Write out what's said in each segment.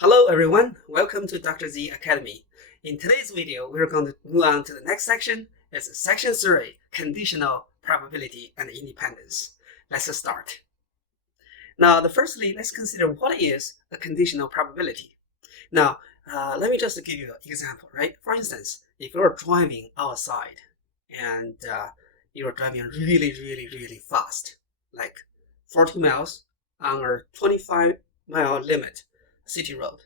Hello everyone, welcome to DrZ Academy. In today's video, we're going to move on to the next section. It's section 3, conditional probability and independence. Let's start. Now, firstly, let's consider what is a conditional probability. Now, let me just give you an example, right? For instance, if you're driving outside and you're driving really fast, like 40 miles on a 25-mile limit city road.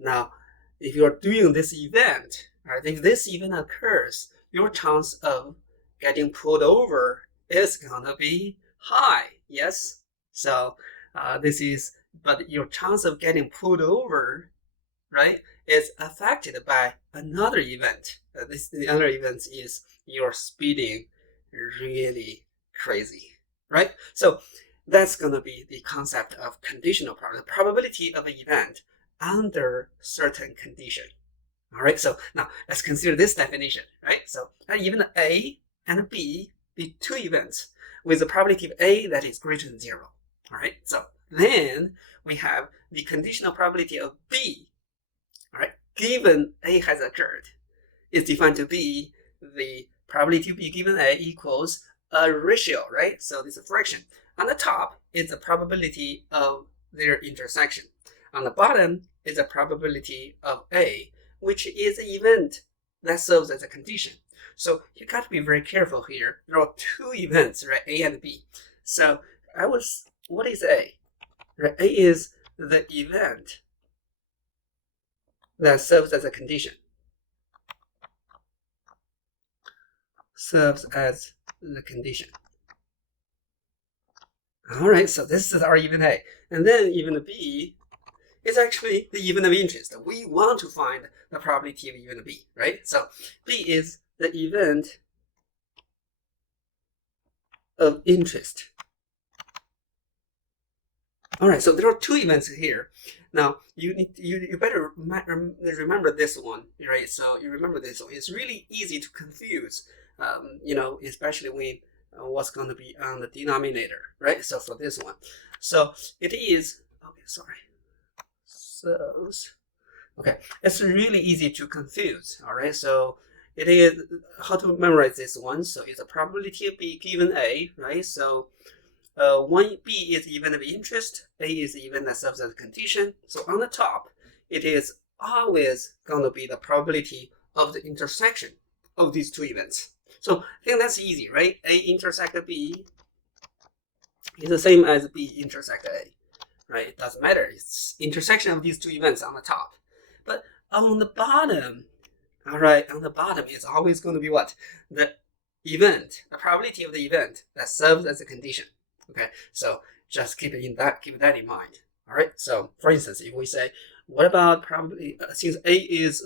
Now, if you're doing this event, right, if this event occurs, your chance of getting pulled over is gonna be high, yes? So but your chance of getting pulled over, right, is affected by another event. The other event is you're speeding really crazy, right? So that's going to be the concept of conditional probability, the probability of an event under certain condition. All right, so now let's consider this definition, right? So even A and B be two events with a probability of A that is greater than 0. All right, so then we have the conditional probability of B, all right, given A has occurred, is defined to be the probability of B given A equals a ratio, right? So this is a fraction. On the top is the probability of their intersection. On the bottom is the probability of A, which is an event that serves as a condition. So you got to be very careful here. There are two events, right? A and B. So what is A? Right? A is the event that serves as a condition. Serves as the condition. All right, so this is our event A. And then event B is actually the event of interest. We want to find the probability of event B, right? So B is the event of interest. All right, so there are two events here. Now, you better remember this one, right? So you remember this one. It's really easy to confuse, especially when what's going to be on the denominator, right? So for this one, so it is, it's really easy to confuse, all right? So it is how to memorize this one. So it's a probability of B given A, right? So one B is event of interest, A is the event that serves as a condition. So on the top, it is always going to be the probability of the intersection of these two events. So I think that's easy, right? A intersect B is the same as B intersect A, right? It doesn't matter. It's intersection of these two events on the top. But on the bottom, all right, on the bottom is always going to be what? The event, the probability of the event that serves as a condition. Okay, so just keep that in mind. All right, so for instance, if we say, what about probability, since A is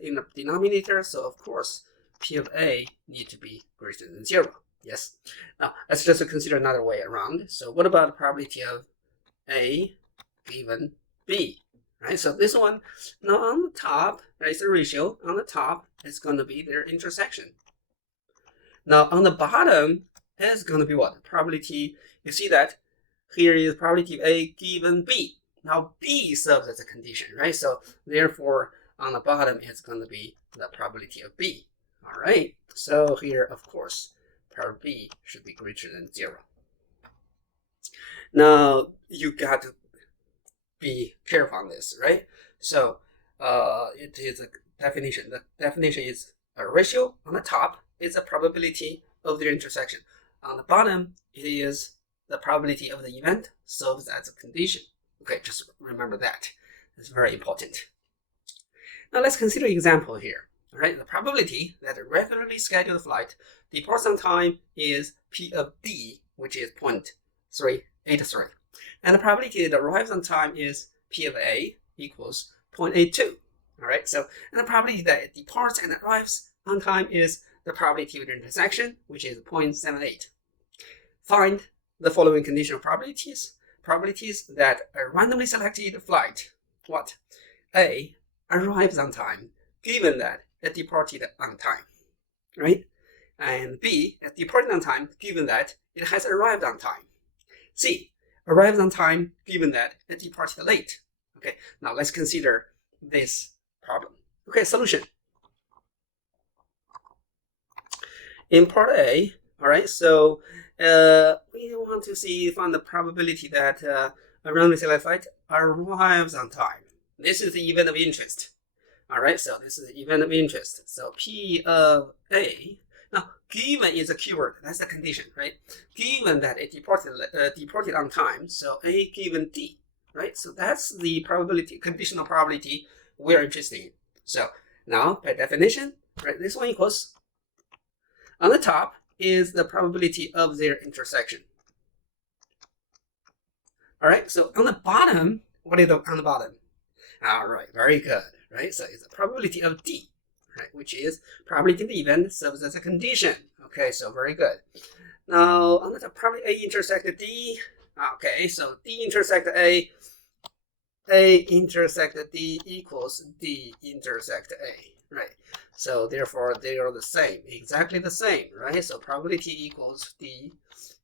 in the denominator, so of course, P of A need to be greater than 0. Yes. Now, let's just consider another way around. So what about the probability of A given B? Right, so this one, now on the top, right, it's a ratio. On the top, it's going to be their intersection. Now, on the bottom, is going to be what? Probability, you see that here is probability of A given B. Now, B serves as a condition, right? So therefore, on the bottom, it's going to be the probability of B. All right, so here, of course, probability B should be greater than 0. Now, you got to be careful on this, right? So it is a definition. The definition is a ratio. On the top is the probability of their intersection. On the bottom, it is the probability of the event serves as a condition. Okay, just remember that. It's very important. Now let's consider an example here. All right, the probability that a regularly scheduled flight departs on time is P of D, which is 0.383. And the probability that arrives on time is P of A equals 0.82. All right, so and the probability that it departs and arrives on time is the probability of the intersection, which is 0.78. Find the following conditional probabilities. Probabilities that a randomly selected flight, what? A, arrives on time, given that it departed on time, right? And B, it departed on time, given that it has arrived on time. C, arrives on time, given that it departed late. Okay, now let's consider this problem. Okay, solution. In part A, all right, so we want to find the probability that a randomly selected flight arrives on time. This is the event of interest. All right, so this is the event of interest. So P of A. Now, given is a keyword. That's the condition, right? Given that it departed on time, so A given D, right? So that's the probability, conditional probability we're interested in. So now, by definition, right, this one equals, on the top is the probability of their intersection. All right, so on the bottom, what is on the bottom? All right, very good, right? So it's the probability of D, right, which is probability of the event serves as a condition. Okay, so very good. Now, on the top, probably A intersect D. Okay, so D intersect A intersect D equals D intersect A, right? So therefore, they are the same, exactly the same, right? So probability equals D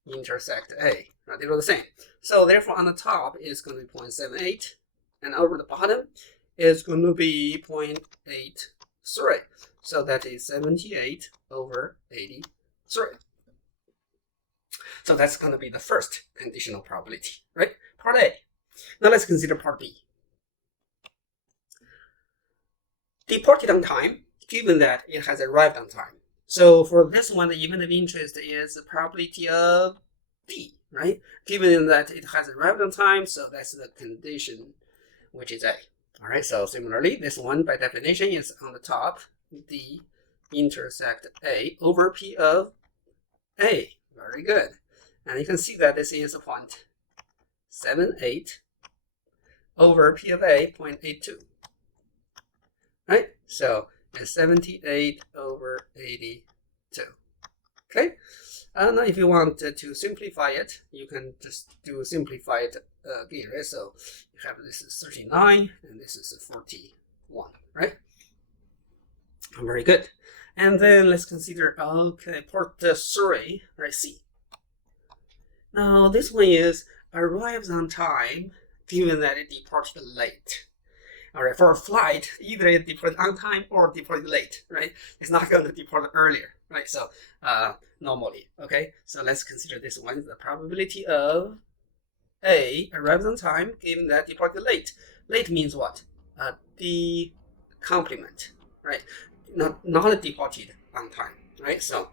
intersect A, right? They are the same. So therefore, on the top is going to be 0.78, and over the bottom is going to be 0.83. So that is 78 over 83. So that's going to be the first conditional probability, right? Part A. Now let's consider part B. Departed on time, given that it has arrived on time. So for this one, the event of interest is the probability of D, right? Given that it has arrived on time, so that's the condition, which is A. All right, so similarly, this one by definition is on the top, D intersect A over P of A. Very good. And you can see that this is a 0.78 over P of A, 0.82. Right? So it's 78 over 82. Okay? Now if you want to simplify it, you can just do simplify it again, right? So you have this is 39 and this is 41, right? Very good. And then let's consider, okay, part 3, right, C. Now this one is arrives on time given that it departed late. All right, for a flight, either it departed on time or departed late, right? It's not going to depart earlier, right? So normally, okay? So let's consider this one, the probability of A arrives on time given that departed late. Late means what? The complement, right? Not departed on time, right? So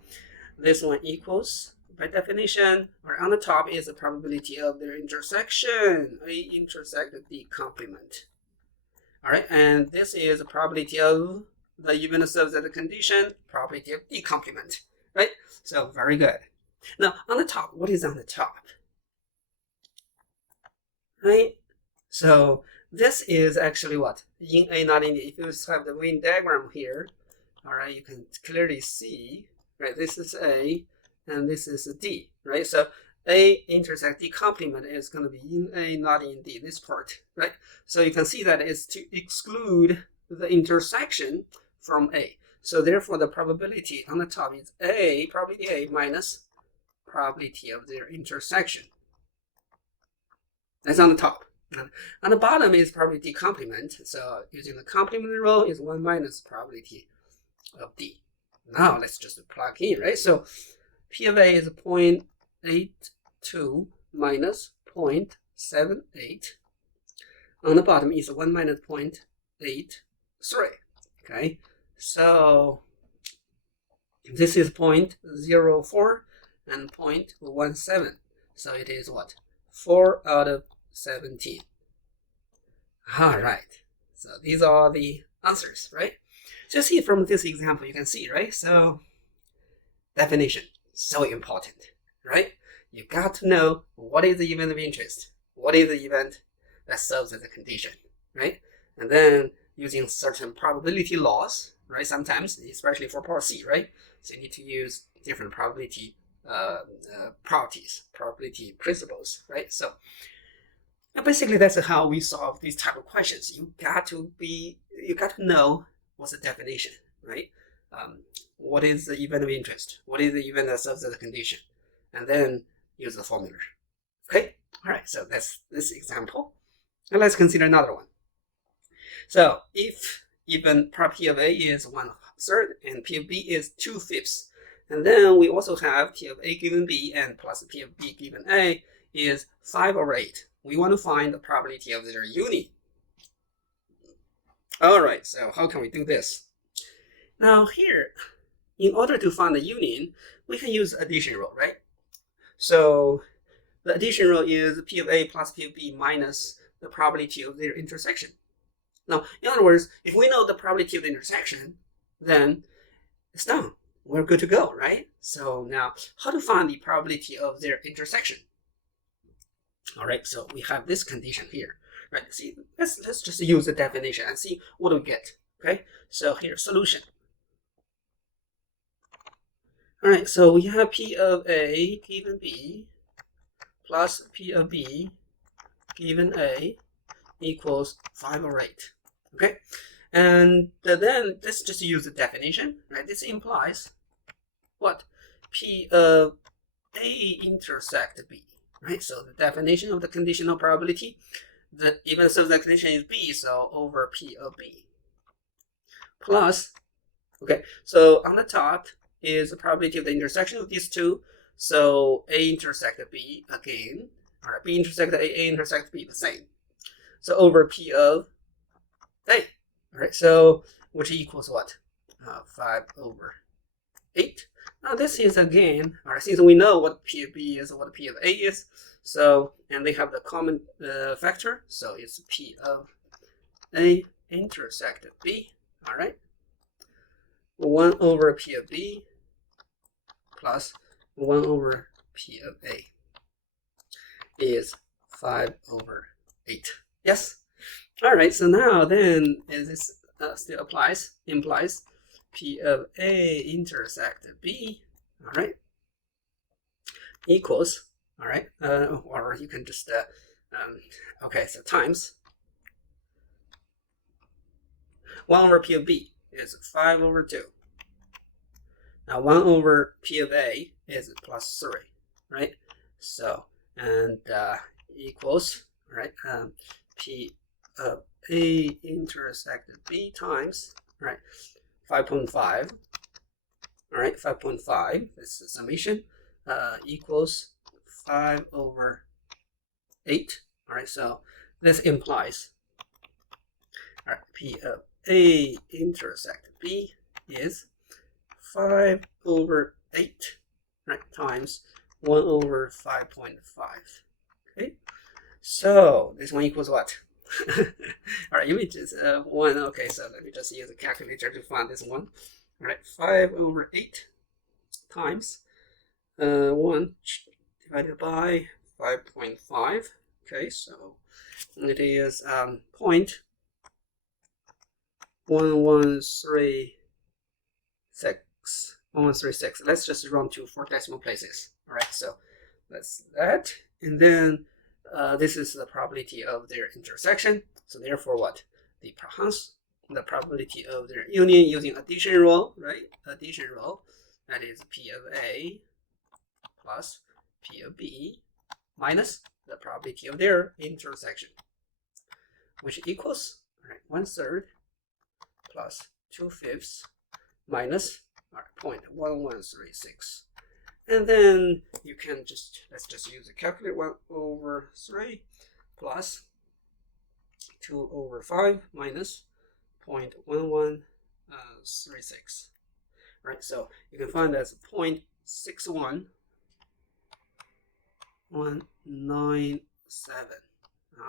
this one equals, by definition, or on the top is the probability of their intersection. A intersect the complement. All right, and this is the probability of the event serves as a condition, probability of D complement, right? So very good. Now on the top, what is on the top? Right? So this is actually what? In A, not in D. If you have the Venn diagram here, all right, you can clearly see, right? This is A, and this is D, right? So A intersect D complement is going to be in A, not in D, this part, right? So you can see that it's to exclude the intersection from A. So therefore, the probability on the top is A, probability A minus probability of their intersection. That's on the top. And on the bottom is probability complement. So using the complement rule is 1 minus probability of D. Now let's just plug in, right? So P of A is 0.82 minus 0.78. On the bottom is 1 minus 0.83. Okay, so this is 0.04 and 0.17. So it is what? 4 out of 17. All right. So these are the answers, right? So see from this example, you can see, right? So definition, so important, right? You got to know what is the event of interest, what is the event that serves as a condition, right? And then using certain probability laws, right? Sometimes, especially for part C, right? So you need to use different probability properties, probability principles, right? So basically that's how we solve these type of questions. You got to know what's the definition, right? What is the event of interest? What is the event that serves as a condition? And then use the formula. Okay? All right, so that's this example. And let's consider another one. So if even P of A is 1/3 and P of B is 2/5, and then we also have P of A given B and plus P of B given A is 5/8. We want to find the probability of their union. All right, so how can we do this? Now here, in order to find the union, we can use addition rule, right? So the addition rule is P of A plus P of B minus the probability of their intersection. Now, in other words, if we know the probability of the intersection, then it's done. We're good to go, right? So now, how to find the probability of their intersection? All right, so we have this condition here, right? See, let's just use the definition and see what we get. Okay, so here, solution. All right, so we have P of A given B plus P of B given A equals 5/8. Okay, and then let's just use the definition, right? This implies what? P of A intersect B, right? So the definition of the conditional probability, the even so the condition is B, so over P of B plus, okay, so on the top is the probability of the intersection of these two. So A intersect B again, all right, B intersect A intersect B, the same. So over P of A, all right, so which equals what? 5/8. Now this is again, all right, since we know what P of B is and what P of A is, so, and they have the common factor, so it's P of A intersect B, all right, 1 over P of B plus 1 over P of A is 5/8. Yes. All right. So now then, as this still implies P of A intersect B. All right. Equals. All right. Or you can just okay. So times 1 over P of B is 5/2. Now 1 over P of A is plus 3, right? So, and equals, right, P of A intersect B times, right, 5.5, all right, 5.5, this is summation, equals 5/8, all right, so this implies, all right, P of A intersect B is 5/8, right, times 1 over 5.5. Okay, so this one equals what? All right, images 1. Okay, so let me just use a calculator to find this one. All right, 5/8 times 1 divided by 5.5. Okay, so it is 0.1136. Let's just run to 4 decimal places. All right, so that's that, and then this is the probability of their intersection. So therefore, what? The probability of their union using addition rule, right? Addition rule, that is P of A plus P of B minus the probability of their intersection, which equals, all right, 1/3 plus 2/5 minus, all right, 0.1136. And then you can let's just use a calculator. 1 over 3 plus 2 over 5 minus 0.1136. Right, so you can find that's 0.61197.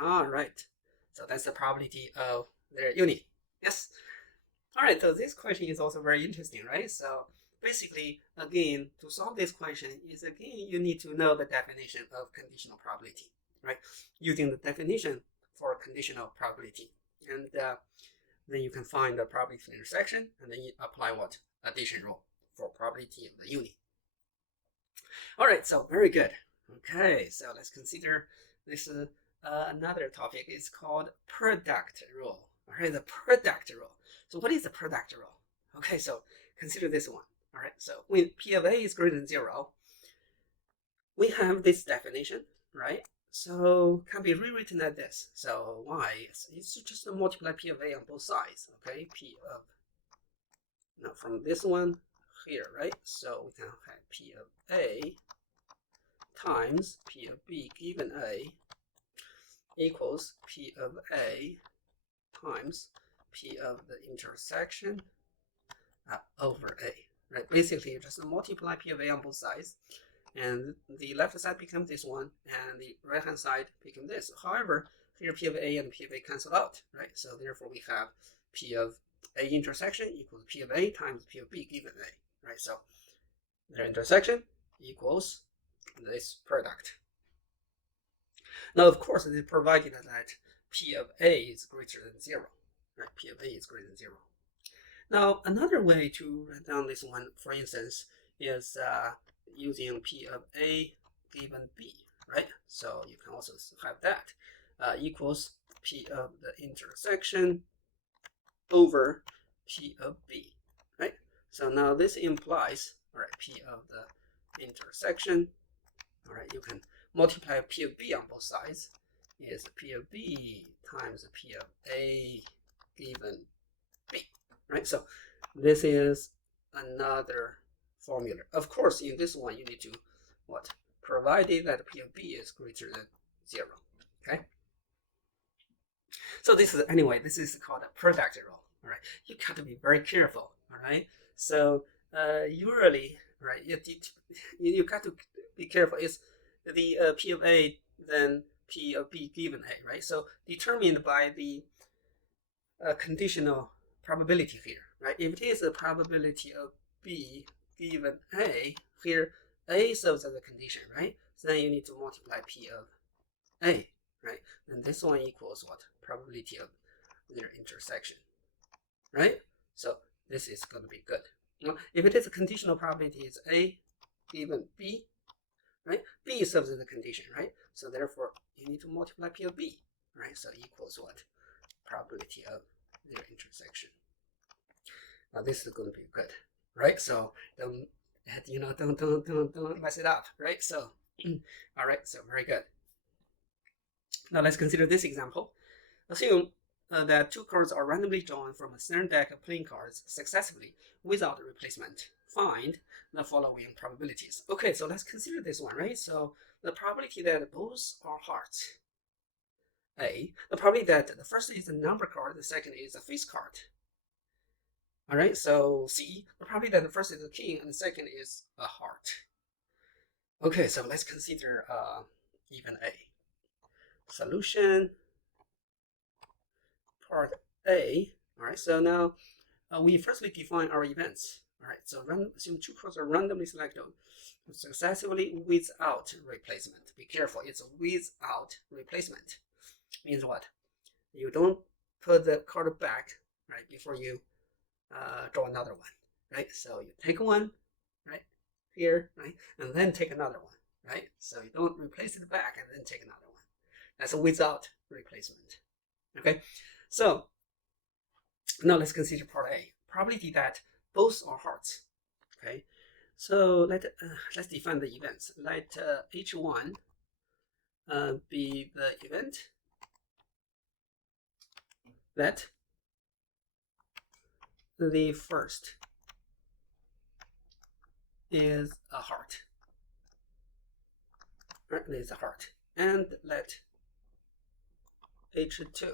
All right, so that's the probability of their union. Yes. All right, so this question is also very interesting, right? So basically, again, to solve this question is, again, you need to know the definition of conditional probability, right? Using the definition for conditional probability. And then you can find the probability of intersection, and then you apply what? Addition rule for probability of the union. All right, so very good. Okay, so let's consider this another topic. It's called product rule. All right, the product rule. So what is the product rule? Okay, so consider this one. All right, so when P of A is greater than 0, we have this definition, right? So can be rewritten like this. So y is just multiply p of a on both sides. Okay, p of now from this one here, right? So we can have p of a times p of b given a equals p of a times p of the intersection over a. Right? Basically, you just multiply p of a on both sides, and the left side becomes this one, and the right hand side becomes this. However, here p of a and p of a cancel out, right? So therefore, we have p of a intersection equals p of a times p of b given a, right? So their intersection equals this product. Now, of course, it is provided that p of a is greater than 0, right? P of a is greater than 0. Now, another way to write down this one, for instance, is using p of a given b, right? So you can also have that equals p of the intersection over p of b, right? So now this implies, all right, p of the intersection, all right, you can multiply p of b on both sides is p of b times p of a given b, right? So this is another formula. Of course, in this one, you need to what? Provided that p of b is greater than 0, okay? So this is, anyway, this is called a product rule, all right? You got to be very careful, all right? So usually, right, you got to be careful. It's the p of a, then p of b given a, right? So determined by the conditional probability here, right? If it is a probability of b given a, here a serves as a condition, right? So then you need to multiply p of a, right? And this one equals what? Probability of their intersection, right? So this is going to be good. Now, if it is a conditional probability, it's a given b, right? B serves as a condition, right? So therefore, you need to multiply p of b, right? So equals what? Probability of their intersection. Now this is going to be good, right? So don't mess it up, right? So all right, so very good. Now let's consider this example. Assume that 2 cards are randomly drawn from a standard deck of playing cards successively without replacement. Find the following probabilities. Okay, so let's consider this one, right? So the probability that both are hearts, A. The probability that the first is a number card, the second is a face card. All right, so C. The probability that the first is a king and the second is a heart. Okay, so let's consider even A. Solution. Part A. All right, so now we firstly define our events. All right, so assume 2 cards are randomly selected successively without replacement. Be careful, it's without replacement. Means what? You don't put the card back, right, before you draw another one, right? So you take one, right, here, right, and then take another one, right? So you don't replace it back and then take another one. That's without replacement, okay? So now let's consider part A. Probability that both are hearts, okay? So let's define the events. Let H1 be the event that the first is a heart. Right, it's a heart. And let H2, all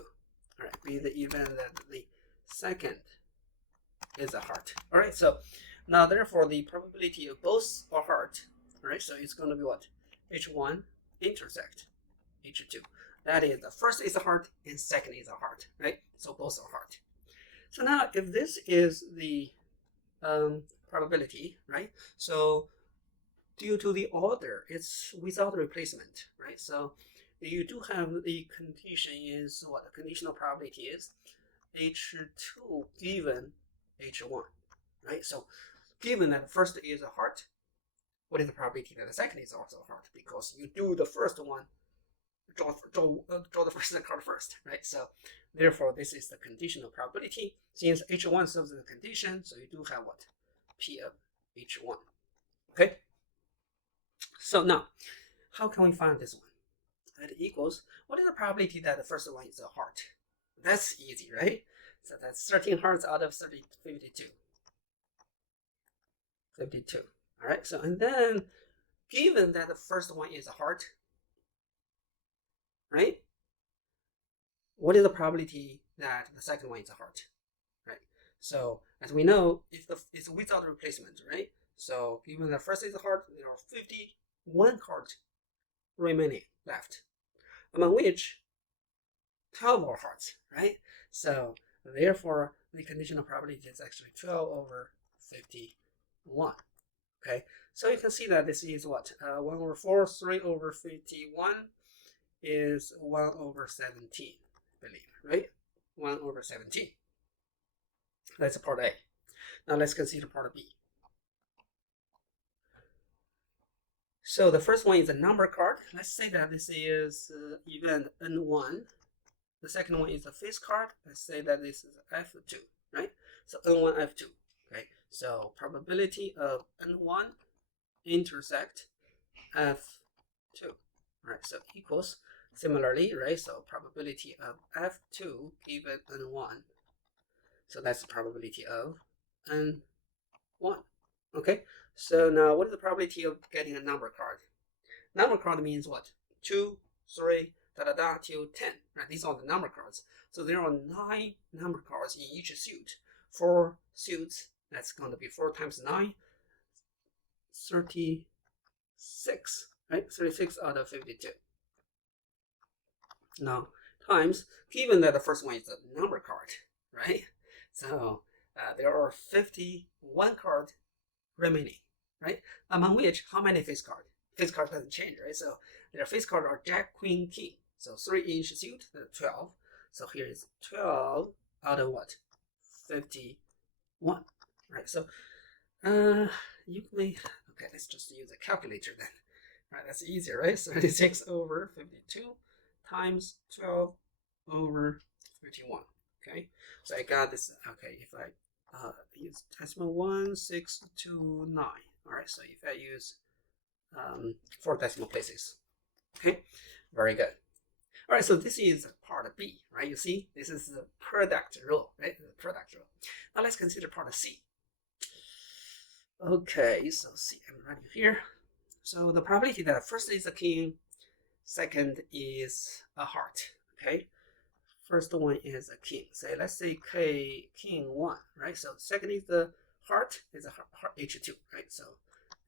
right, be the event that the second is a heart. All right, so now therefore the probability of both are heart, all right, so it's going to be what? H1 intersect H2. That is, the first is a heart and second is a heart, right? So both are heart. So now if this is the probability, right? So due to the order, it's without replacement, right? So you do have the condition is what? The conditional probability is H2 given H1, right? So given that the first is a heart, what is the probability that the second is also a heart? Because you do the first one, draw the first card first, right? So therefore, this is the conditional probability. Since H1 serves as a condition, so you do have what? P of H1, okay? So now, how can we find this one? It equals, what is the probability that the first one is a heart? That's easy, right? So that's 13 hearts out of 52. 52. All right, so and then given that the first one is a heart, right? What is the probability that the second one is a heart, right? So as we know, if it's without replacement, right? So given the first is a heart, there are 51 hearts remaining left, among which 12 are hearts, right? So therefore, the conditional probability is actually 12 over 51. Okay, so you can see that this is what? 1 over 4, 3 over 51 is 1 over 17, I believe, right? 1 over 17. That's part A. Now let's consider part B. So the first one is a number card. Let's say that this is event N1. The second one is a face card. Let's say that this is F2, right? So N1, F2, okay? So probability of N1 intersect F2, right? So equals, similarly, right? So probability of F2 given N1. So that's the probability of N1, okay? So now what is the probability of getting a number card? Number card means what? 2, 3, till 10, right? These are the number cards. So there are 9 number cards in each suit. 4 suits, that's going to be 4 times 9, 36, right? 36 out of 52. Now, times, given that the first one is a number card, right? So there are 51 cards remaining, right? Among which, how many face cards? Face card doesn't change, right? So their face cards are Jack, Queen, King. So 3 in each suit, 12. So here is 12 out of what? 51, right? So you may, okay, let's just use a calculator then. Right, that's easier, right? 36 over 52 times 12 over 51. Okay, so I got this. Okay, if I use decimal 1629. All right, so if I use 4 decimal places. Okay, very good. All right, so this is part B, right? You see, this is the product rule, right? The product rule. Now let's consider part C. Okay, so C, I'm running here. So the probability that first is a king, second is a heart, okay? First one is a king. Say, let's say K, king 1, right? So second is the heart, is a heart H2, right? So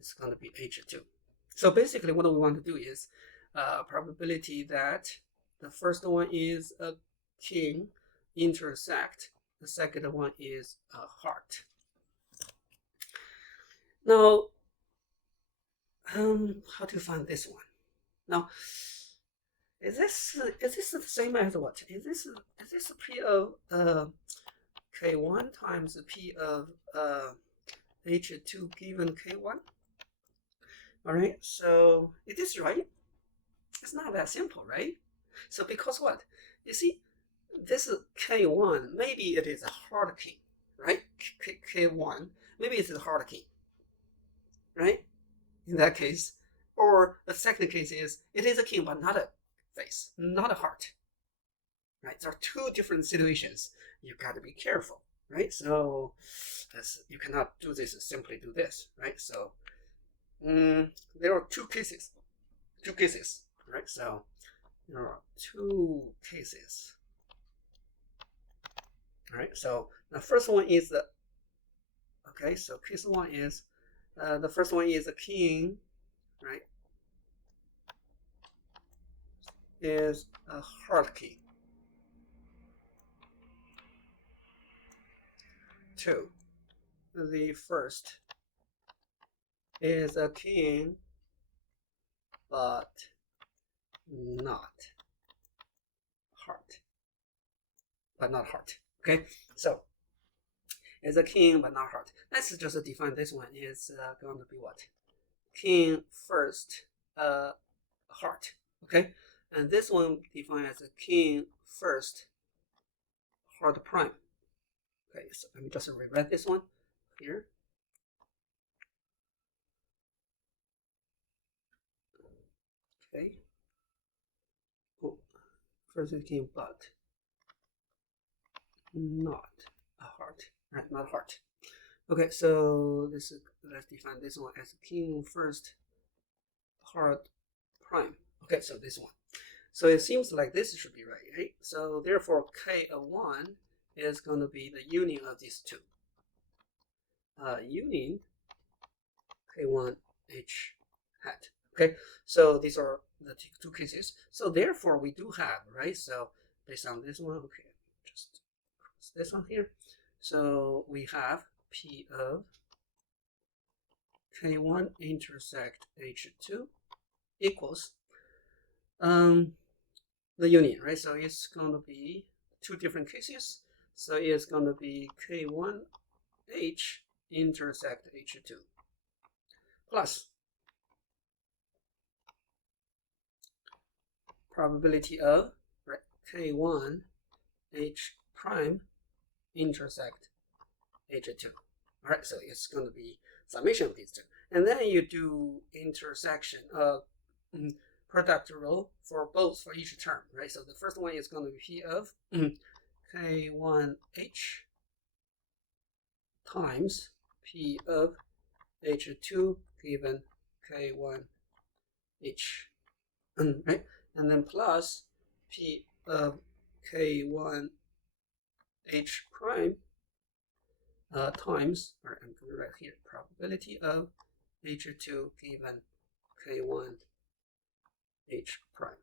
it's going to be H2. So basically what we want to do is probability that the first one is a king intersect, the second one is a heart. Now, how to find this one? Now, is this the same as what? Is this P of K1 times P of H2 given K1? All right, so it is right. It's not that simple, right? So because what? You see, this is K1. Maybe it is a hard king, right? K1. Maybe it's a hard king, right? In that case, or the second case is it is a king but not a face, not a heart, right? There are 2 different situations. You got to be careful, right? So you cannot do this simply do this, right? So there are 2 cases, right? So there are 2 cases. All right, so the first one is the, okay, so case 1 is the first one is a king, right? Is a hard king. 2, the first is a king, but not heart. Okay, so it's a king but not heart. Let's just define this one. It's going to be what? King first, heart. Okay, and this one defined as a king first, heart prime. Okay, so let me just rewrite this one here. Okay, first king, but not a heart, right? Not a heart. Okay, so this is, let's define this one as king first heart prime. Okay, so this one. So it seems like this should be right? So therefore, K of 1 is going to be the union of these two. Union K1 H hat. Okay, so these are the two cases. So therefore, we do have, right? So based on this one, okay, just cross this one here. So we have P of K1 intersect H2 equals the union, right? So it's going to be two different cases. So it's going to be K1H intersect H2 plus probability of, right, K1 H prime intersect H2. All right, so it's going to be summation of these two. And then you do intersection of product rule for both for each term, right? So the first one is going to be P of K1H times P of H2 given K1H, right? And then plus P of K1H prime times, or I'm going to write here, probability of H2 given K1H prime.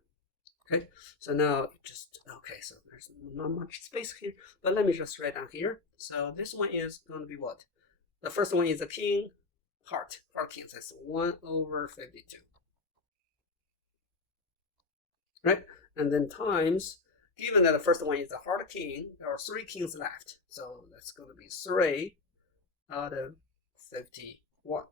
Okay, so now just, okay, so there's not much space here, but let me just write down here. So this one is going to be what? The first one is a king, heart king, so that's 1/52. Right? And then times, given that the first one is a heart king, there are 3 kings left. So that's going to be 3 out of 51.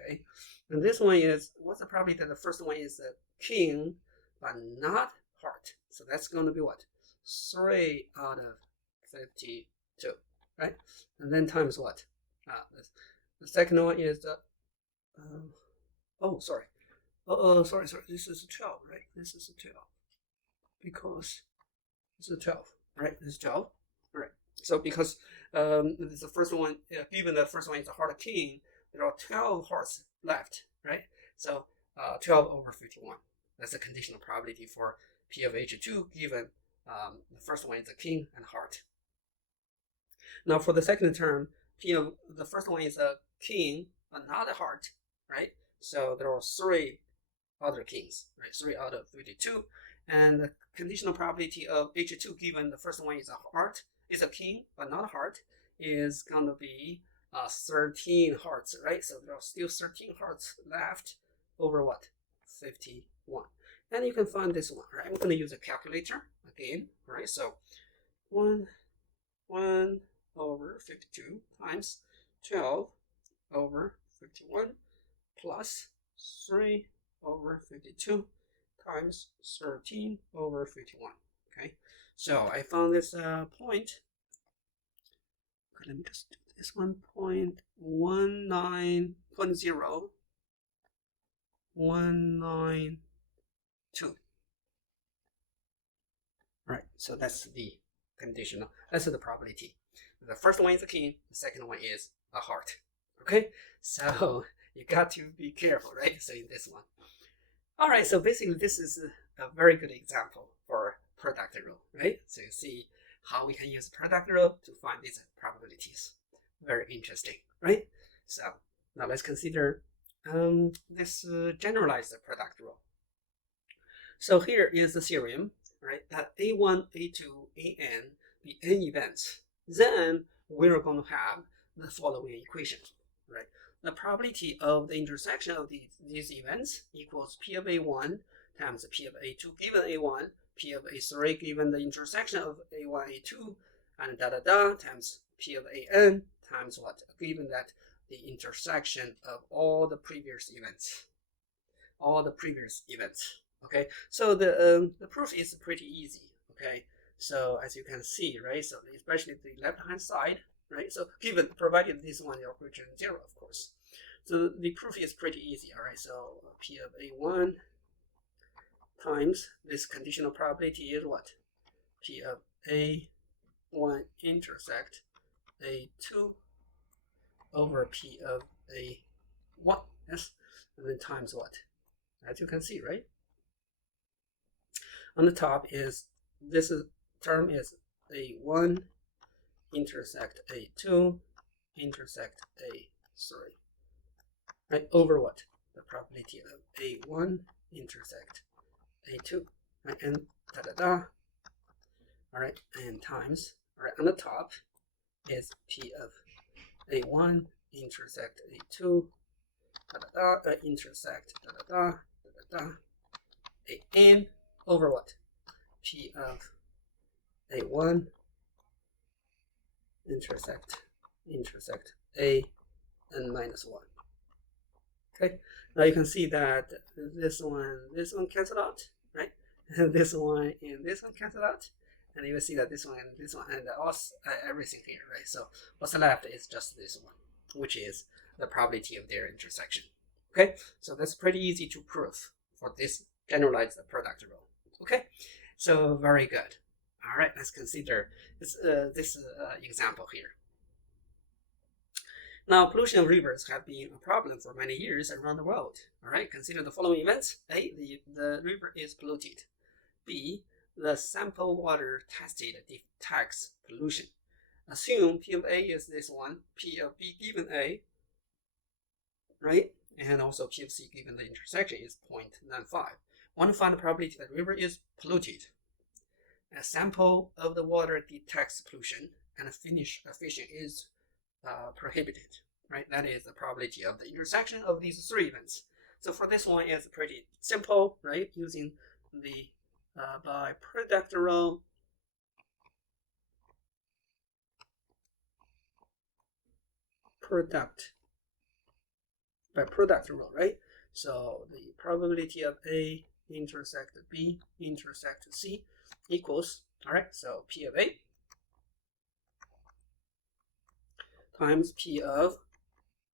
Okay. And this one is, what's the probability that the first one is a king, but not heart? So that's going to be what? 3 out of 52. Right? And then times what? The second one is the, sorry. Sorry. This is 12, right? This is 12. Because this is 12, right? This is 12, right? So because this is the first one, given the first one is a heart king, there are 12 hearts left, right? So 12/51. That's the conditional probability for P of H2 given the first one is a king and heart. Now for the second term, P of the first one is a king but not a heart, right? So there are 3 other kings, right? 3 out of 52. And the conditional probability of H2 given the first one is a heart, is a king but not a heart, is going to be 13 hearts, right? So there are still 13 hearts left over what? 51. And you can find this one, right? I'm going to use a calculator again, right? So 1/52 times 12/51 plus 3/52 times 13/51. Okay, so I found this point. Okay, let me just do this one, 0.19192. Right, so that's the conditional, that's the probability. The first one is a king, the second one is a heart. Okay, so you got to be careful, right? So in this one. All right, so basically this is a very good example for product rule, right? So you see how we can use product rule to find these probabilities. Very interesting, right? So now let's consider this generalized product rule. So here is the theorem, right? That A1, A2, AN be n events. Then we're going to have the following equation, right? The probability of the intersection of these events equals P of A1 times P of A2 given A1, P of A3 given the intersection of A1, A2, and times P of AN times what? Given that the intersection of all the previous events. Okay, so the proof is pretty easy. Okay, so as you can see, right? So especially the left-hand side, right? So given, provided this one is greater than 0, of course. So the proof is pretty easy. All right, so P of A1 times this conditional probability is what? P of A1 intersect A2 over P of A1, yes, and then times what? As you can see, right? On the top is, this term is A1 intersect A2 intersect A3, right? Over what? The probability of A1 intersect A2, right? And da-da-da. All right, and times, all right, on the top is P of A1 intersect A2, da-da-da, intersect, da-da-da, da-da-da, AN over what? P of A1 intersect A n minus 1. Okay, now you can see that this one cancel out, right? And this one and this one cancel out. And you will see that this one and everything here, right? So what's left is just this one, which is the probability of their intersection. Okay, so that's pretty easy to prove for this generalized product rule. Okay, so very good. All right, let's consider this example here. Now, pollution of rivers have been a problem for many years around the world. All right, consider the following events. A, the river is polluted. B, the sample water tested detects pollution. Assume P of A is this one, P of B given A, right? And also P of C given the intersection is 0.95. Want to find the probability that the river is polluted. A sample of the water detects pollution and a finish fission is prohibited, right? That is the probability of the intersection of these three events. So for this one, it's pretty simple, right? Using the by product rule, by product rule, right? So the probability of A intersect B intersect C equals, all right, so P of A times P of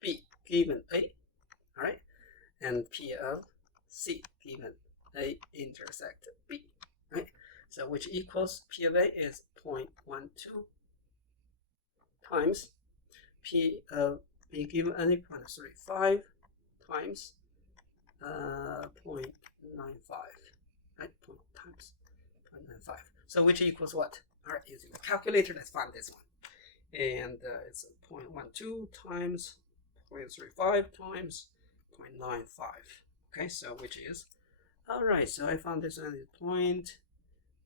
B given A, all right, and P of C given A intersect B, right? So which equals P of A is 0.12 times P of B given A 0.35 times 0.95, right? Times 0.95. So which equals what? All right, using the calculator, let's find this one. And it's 0.12 times 0.35 times 0.95. Okay, so which is, all right, so I found this one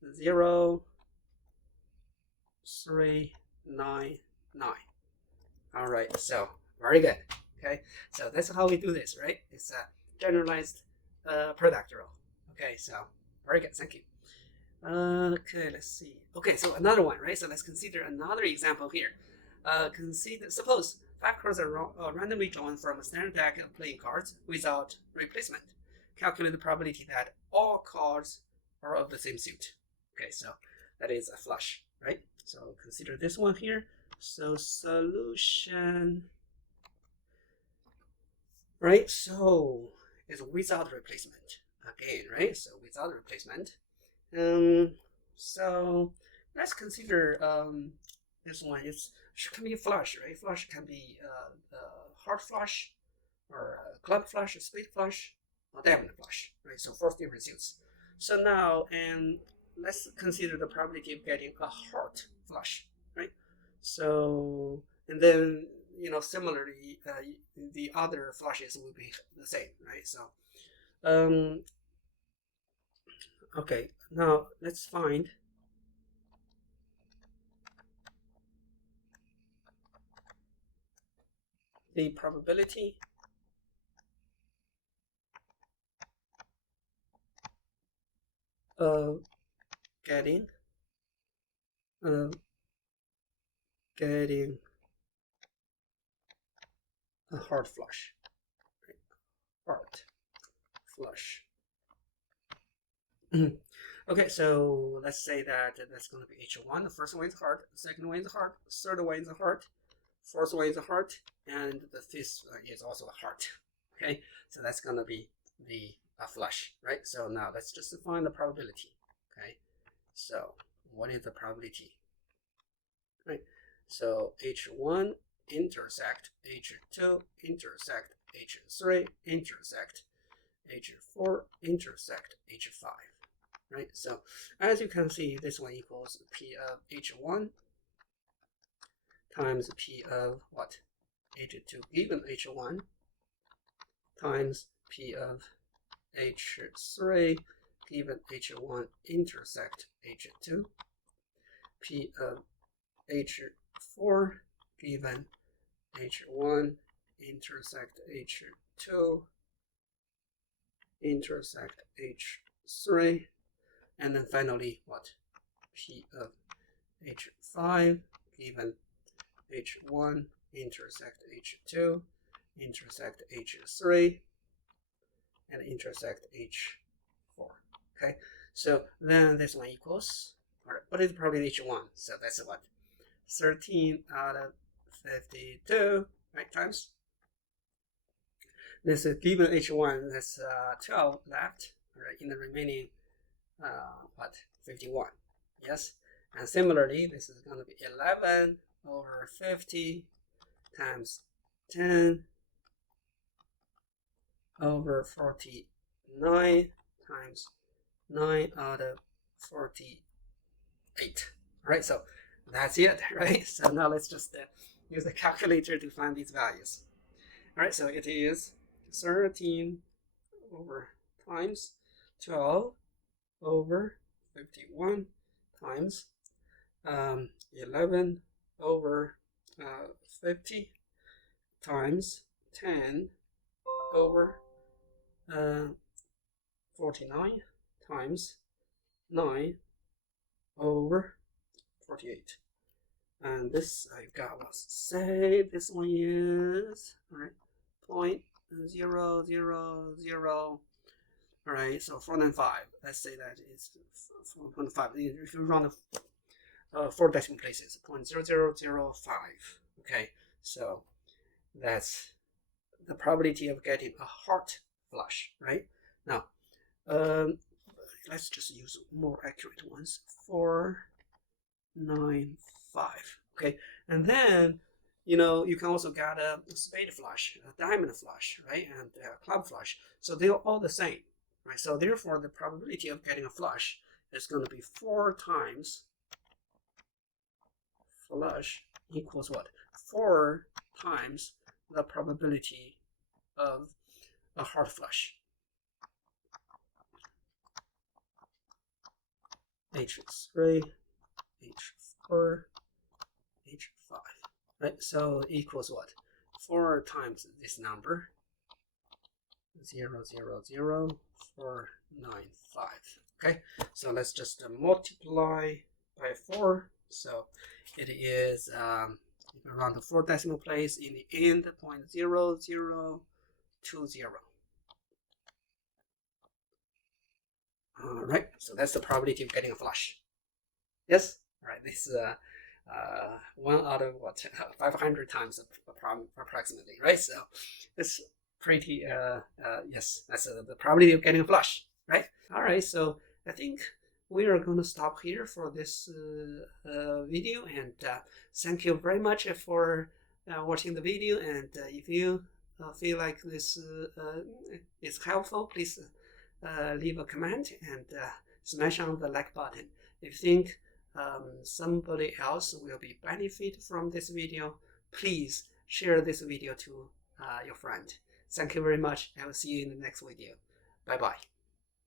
is 0.0399. All right, so very good. Okay, so that's how we do this, right? It's a generalized product rule. Okay, so very good, thank you. Okay, let's see. Okay, so another one, right? So let's consider another example here. Suppose 5 cards are randomly drawn from a standard deck of playing cards without replacement. Calculate the probability that all cards are of the same suit. Okay, so that is a flush, right? So consider this one here. So solution, right? So it's without replacement again, right? So without replacement. So let's consider this one. It can be a flush, right? Flush can be hard flush, or club flush, a split flush, or diamond flush, right? So 4 different suits. So now, and let's consider the probability of getting a hard flush, right? So, and then, you know, similarly, the other flushes will be the same, right? So, okay, now let's find the probability of getting a hard flush, right? Hard flush. Okay, so let's say that that's going to be H1. The first one is hard, the second one is hard, the third one is hard, fourth one is hard, and the fifth one is also a hard. Okay, so that's going to be the flush, right? So now let's just define the probability. Okay, so what is the probability? Right. So H1 intersect H2 intersect H3 intersect H4 intersect H5. Right. So as you can see, this one equals P of H1 times P of what? H2 given H1 times P of H3 given H1 intersect H2, P of H4 given H1 intersect H2 intersect H3, and then finally what? P of H5 given H1 intersect H2 intersect H3 and intersect H4. Okay, so then this one equals, all right, what is probably H1? So that's what? 13 out of 52, right, times. This is given H1, that's 12 left, right, in the remaining, what, 51, yes? And similarly, this is going to be 11 over 50 times 10 over 49 times 9 out of 48. Right, so that's it, right? So now let's just use a calculator to find these values. All right, so it is 13 over times 12 over 51 times 11 over 50 times 10 over 49 times 9 over 48. And this I've got, let's say this one is, all right, 0.000. All right, so 495. Let's say that it's 4.5. If you round 4 decimal places, 0.0005. Okay, so that's the probability of getting a heart flush, right? Now, let's just use more accurate ones. 495. Okay, and then you can also get a spade flush, a diamond flush, right, and a club flush. So they're all the same, right? So therefore, the probability of getting a flush is going to be 4 times flush equals what? 4 times the probability of a heart flush. H3, H4, H5. Right, so equals what? 4 times this number, 0.00495. Okay, so let's just multiply by 4. So it is around the 4 decimal place in the end, 0.0020. All right, so that's the probability of getting a flush. Yes, all right, this is 1 out of what, 500 times approximately, right? So it's pretty, yes, that's the probability of getting a flush, right? All right, so I think we are going to stop here for this video, and thank you very much for watching the video. And if you feel like this is helpful, please leave a comment and smash on the like button. If you think somebody else will be benefit from this video, please share this video to your friend. Thank you very much. I will see you in the next video. Bye bye.